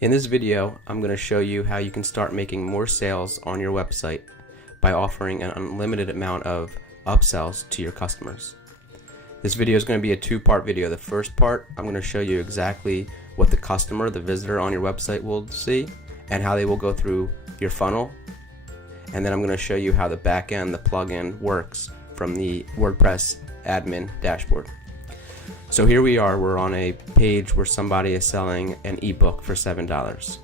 In this video, I'm going to show you how you can start making more sales on your website by offering an unlimited amount of upsells to your customers. This video is going to be a two-part video. The first part, I'm going to show you exactly what the customer, the visitor on your website will see and how they will go through your funnel. And then I'm going to show you how the backend, the plugin works from the WordPress admin dashboard. So here we are, we're on a page where somebody is selling an ebook for $7.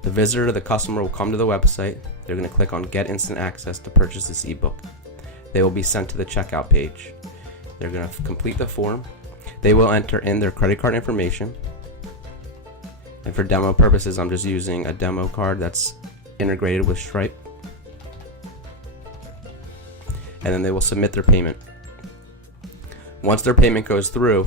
The visitor, the customer, will come to the website. They're going to click on Get Instant Access to purchase this ebook. They will be sent to the checkout page. They're going to complete the form. They will enter in their credit card information. And for demo purposes, I'm just using a demo card that's integrated with Stripe. And then they will submit their payment. Once their payment goes through,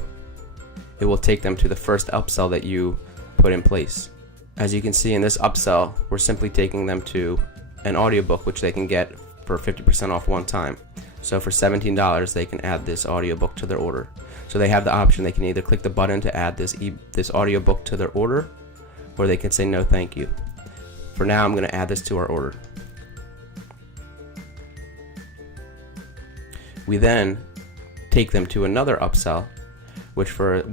it will take them to the first upsell that you put in place. As you can see in this upsell, we're simply taking them to an audiobook which they can get for 50% off one time. So for $17, they can add this audiobook to their order. So they have the option, they can either click the button to add this audiobook to their order, or they can say no thank you. For now, I'm going to add this to our order. We then take them to another upsell, which for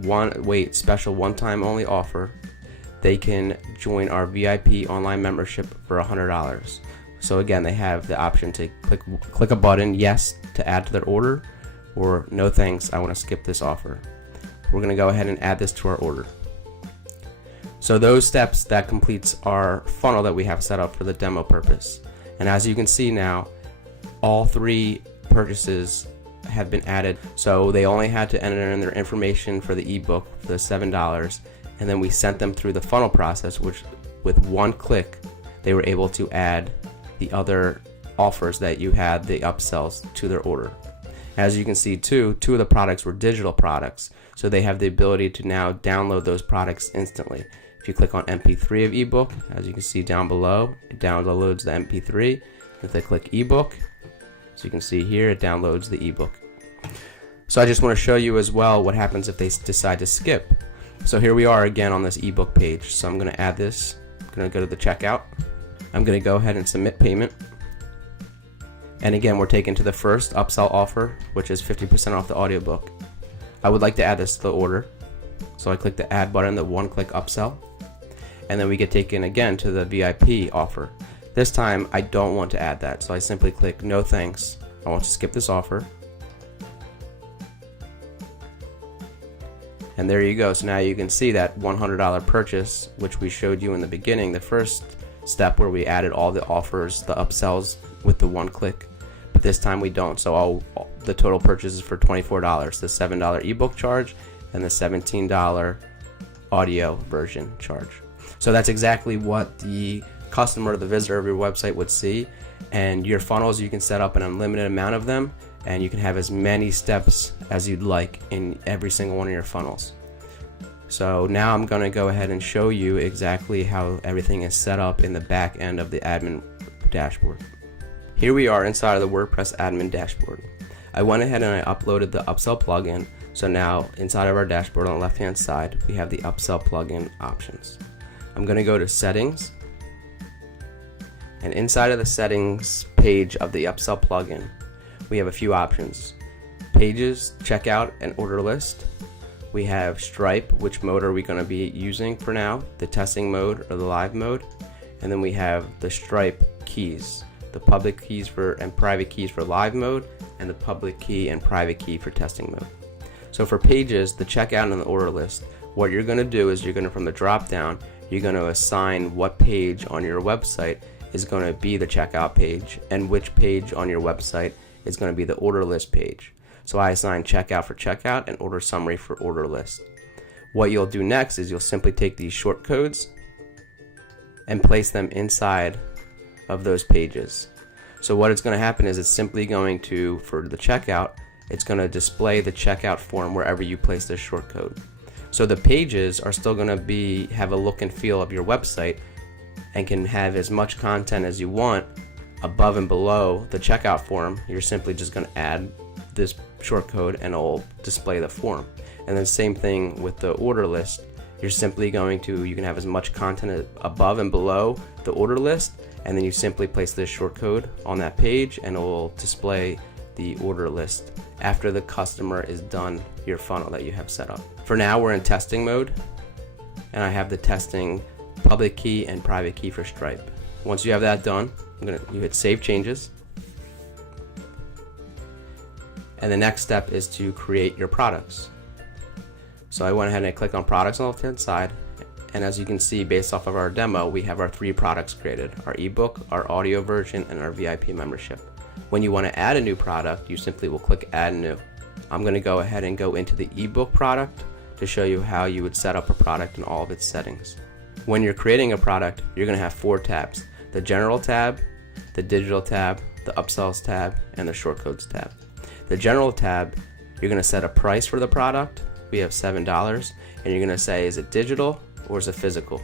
special one-time only offer, they can join our VIP online membership for $100. So again, they have the option to click a button, yes, to add to their order, or no thanks, I want to skip this offer. We're going to go ahead and add this to our order. So those steps, that completes our funnel that we have set up for the demo purpose. And as you can see now, all three purchases have been added. So they only had to enter in their information for the ebook for the $7, and then we sent them through the funnel process, which with one click they were able to add the other offers that you had, the upsells, to their order. As you can see two of the products were digital products, so they have the ability to now download those products instantly. If you click on MP3 of ebook, as you can see down below, it downloads the MP3. If they click ebook, so you can see here, it downloads the ebook. So I just want to show you as well what happens if they decide to skip. So here we are again on this ebook page. So I'm going to add this. I'm going to go to the checkout. I'm going to go ahead and submit payment. And again, we're taken to the first upsell offer, which is 50% off the audiobook. I would like to add this to the order. So I click the add button, the one-click upsell. And then we get taken again to the VIP offer. This time, I don't want to add that, so I simply click no thanks. I want to skip this offer. And there you go. So now you can see that $100 purchase, which we showed you in the beginning, the first step where we added all the offers, the upsells with the one click. But this time we don't. So the total purchase is for $24, the $7 ebook charge and the $17 audio version charge. So that's exactly what the customer, the visitor of your website would see. And your funnels, you can set up an unlimited amount of them, and you can have as many steps as you'd like in every single one of your funnels. So now I'm going to go ahead and show you exactly how everything is set up in the back end of the admin dashboard. Here we are inside of the WordPress admin dashboard. I went ahead and I uploaded the Upsell plugin. So now inside of our dashboard on the left hand side, we have the Upsell plugin options. I'm going to go to settings. And inside of the settings page of the Upsell plugin, we have a few options: pages, checkout, and order list. We have Stripe, which mode are we going to be using for now, the testing mode or the live mode. And then we have the Stripe keys, the public keys and private keys for live mode, and the public key and private key for testing mode. So for pages, the checkout and the order list, what you're going to do is from the drop down, you're going to assign what page on your website is going to be the checkout page and which page on your website is going to be the order list page. So I assign checkout for checkout and order summary for order list. What you'll do next is you'll simply take these short codes and place them inside of those pages. So what it's going to happen is it's simply going to, for the checkout, it's going to display the checkout form wherever you place this short code. So the pages are still going to have a look and feel of your website and can have as much content as you want above and below the checkout form. You're simply just going to add this short code and it'll display the form. And then same thing with the order list. you're simply going to, you can have as much content above and below the order list, and then you simply place this short code on that page and it will display the order list after the customer is done your funnel that you have set up. For now, we're in testing mode, and I have the testing public key and private key for Stripe. Once you have that done, you hit save changes. And the next step is to create your products. So I went ahead and I clicked on products on the left hand side, and as you can see, based off of our demo, we have our 3 products created: our ebook, our audio version, and our VIP membership. When you want to add a new product, you simply will click add new. I'm going to go ahead and go into the ebook product to show you how you would set up a product and all of its settings. When you're creating a product, you're going to have 4 tabs: the general tab, the digital tab, the upsells tab, and the shortcodes tab. The general tab, you're going to set a price for the product. We have $7, and you're going to say, is it digital or is it physical?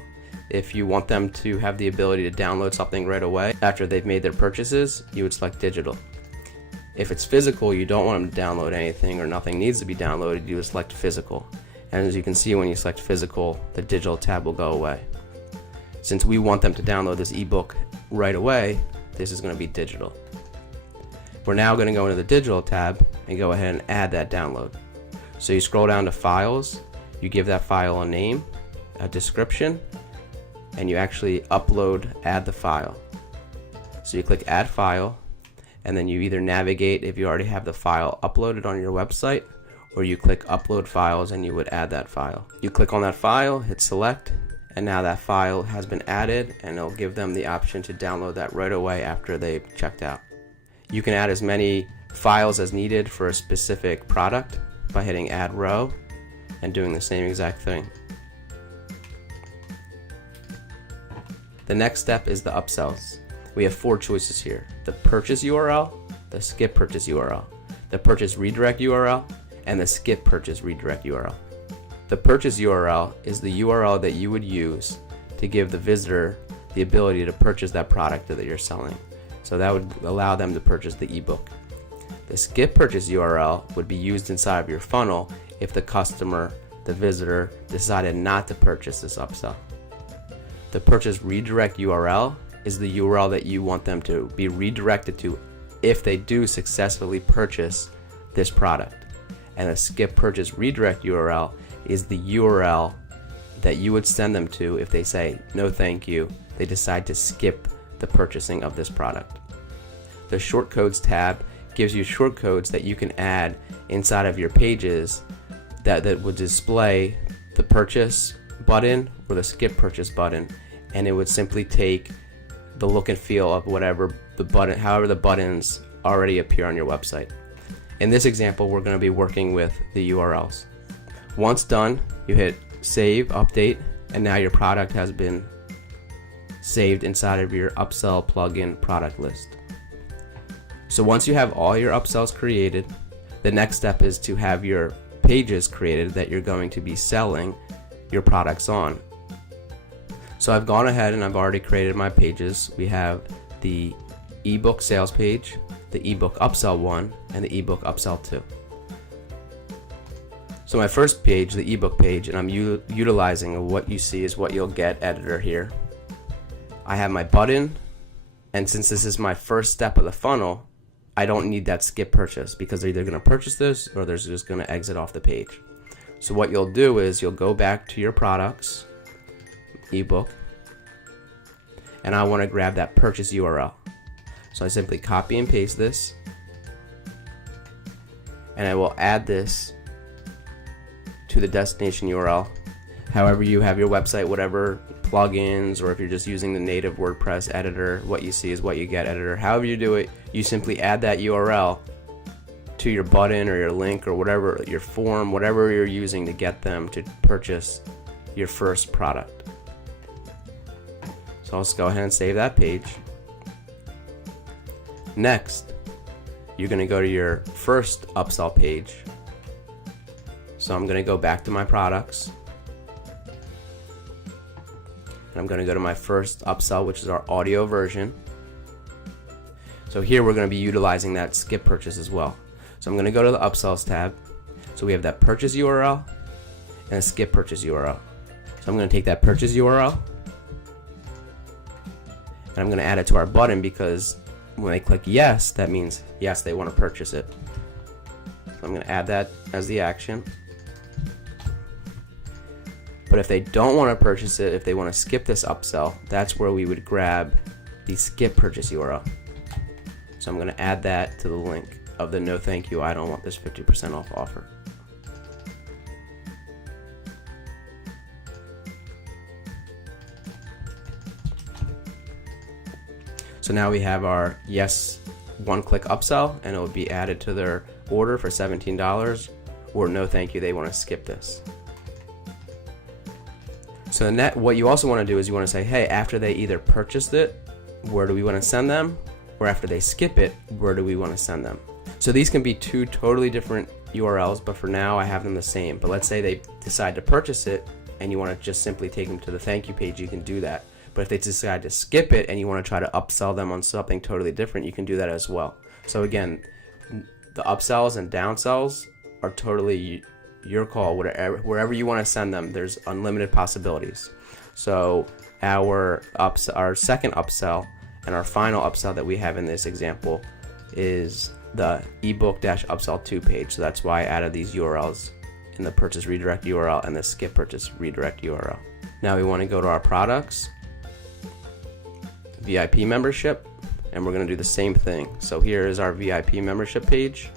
If you want them to have the ability to download something right away after they've made their purchases, you would select digital. If it's physical, you don't want them to download anything or nothing needs to be downloaded, you would select physical. And as you can see, when you select physical, the digital tab will go away. Since we want them to download this ebook right away, this is going to be digital. We're now going to go into the digital tab and go ahead and add that download. So you scroll down to files, you give that file a name, a description, and you actually add the file. So you click add file, and then you either navigate if you already have the file uploaded on your website, or you click upload files and you would add that file. You click on that file, hit select, and now that file has been added, and it'll give them the option to download that right away after they've checked out. You can add as many files as needed for a specific product by hitting add row and doing the same exact thing. The next step is the upsells. We have 4 choices here: the purchase URL, the skip purchase URL, the purchase redirect URL, and the skip purchase redirect URL. The purchase URL is the URL that you would use to give the visitor the ability to purchase that product that you're selling. So that would allow them to purchase the ebook. The skip purchase URL would be used inside of your funnel if the customer, the visitor, decided not to purchase this upsell. The purchase redirect URL is the URL that you want them to be redirected to if they do successfully purchase this product. And the skip purchase redirect URL is the URL that you would send them to if they say no thank you, they decide to skip the purchasing of this product. The shortcodes tab gives you shortcodes that you can add inside of your pages that would display the purchase button or the skip purchase button, and it would simply take the look and feel of whatever the button, however the buttons already appear on your website. In this example, we're going to be working with the URLs. Once done, you hit save, update, and now your product has been saved inside of your Upsell plugin product list. So once you have all your upsells created, the next step is to have your pages created that you're going to be selling your products on. So I've gone ahead and I've already created my pages. We have the ebook sales page, the ebook upsell 1, and the ebook upsell 2. So my first page, the ebook page, and I'm utilizing what you see is what you'll get editor here. I have my button, and since this is my first step of the funnel, I don't need that skip purchase because they're either going to purchase this or they're just going to exit off the page. So what you'll do is you'll go back to your products, ebook, and I want to grab that purchase URL. So I simply copy and paste this, and I will add this to the destination URL. However you have your website, whatever plugins, or if you're just using the native WordPress editor, what you see is what you get editor. However you do it, you simply add that URL to your button or your link or whatever, your form, whatever you're using to get them to purchase your first product. So let's go ahead and save that page. Next, you're going to go to your first upsell page. So I'm going to go back to my products. And I'm going to go to my first upsell, which is our audio version. So here we're going to be utilizing that skip purchase as well. So I'm going to go to the upsells tab. So we have that purchase URL and a skip purchase URL. So I'm going to take that purchase URL and I'm going to add it to our button, because when they click yes, that means yes, they want to purchase it. So I'm going to add that as the action. But if they don't want to purchase it, if they want to skip this upsell, that's where we would grab the skip purchase URL. So I'm going to add that to the link of the no thank you, I don't want this 50% off offer. So now we have our yes one-click upsell, and it will be added to their order for $17, or no thank you, they want to skip this. So what you also want to do is you want to say, hey, after they either purchased it, where do we want to send them? Or after they skip it, where do we want to send them? So these can be two totally different URLs, but for now I have them the same. But let's say they decide to purchase it and you want to just simply take them to the thank you page, you can do that. But if they decide to skip it and you want to try to upsell them on something totally different, you can do that as well. So again, the upsells and downsells are totally your call. Wherever you want to send them, there's unlimited possibilities. So our second upsell and our final upsell that we have in this example is the ebook-upsell 2 page. So that's why I added these URLs in the purchase redirect URL and the skip purchase redirect URL. Now we want to go to our products, VIP membership, and we're going to do the same thing. So here is our VIP membership page.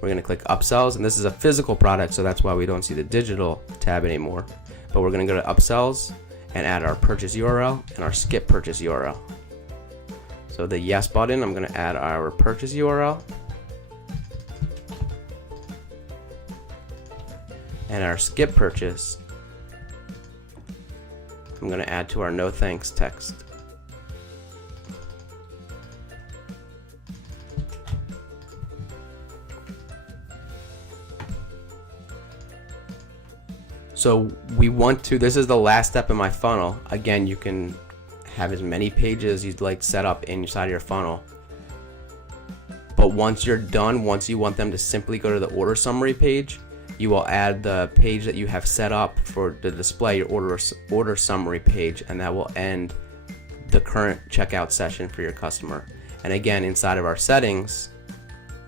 We're going to click upsells, and this is a physical product, so that's why we don't see the digital tab anymore. But we're going to go to upsells and add our purchase URL and our skip purchase URL. So the yes button, I'm going to add our purchase URL and our skip purchase, I'm going to add to our no thanks text. So this is the last step in my funnel. Again, you can have as many pages you'd like set up inside your funnel. But once you're done, once you want them to simply go to the order summary page, you will add the page that you have set up for the display, your order summary page, and that will end the current checkout session for your customer. And again, inside of our settings,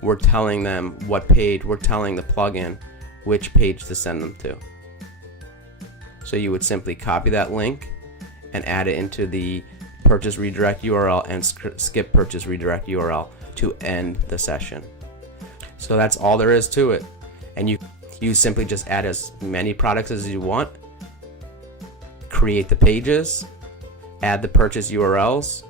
we're telling them we're telling the plugin which page to send them to. So you would simply copy that link and add it into the purchase redirect URL and skip purchase redirect URL to end the session. So that's all there is to it. And you simply just add as many products as you want, create the pages, add the purchase URLs,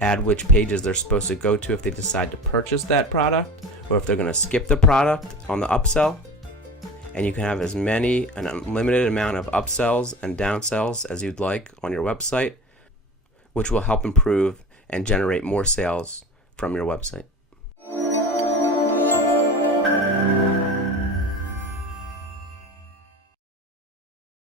add which pages they're supposed to go to if they decide to purchase that product, or if they're going to skip the product on the upsell. And you can have an unlimited amount of upsells and downsells as you'd like on your website, which will help improve and generate more sales from your website.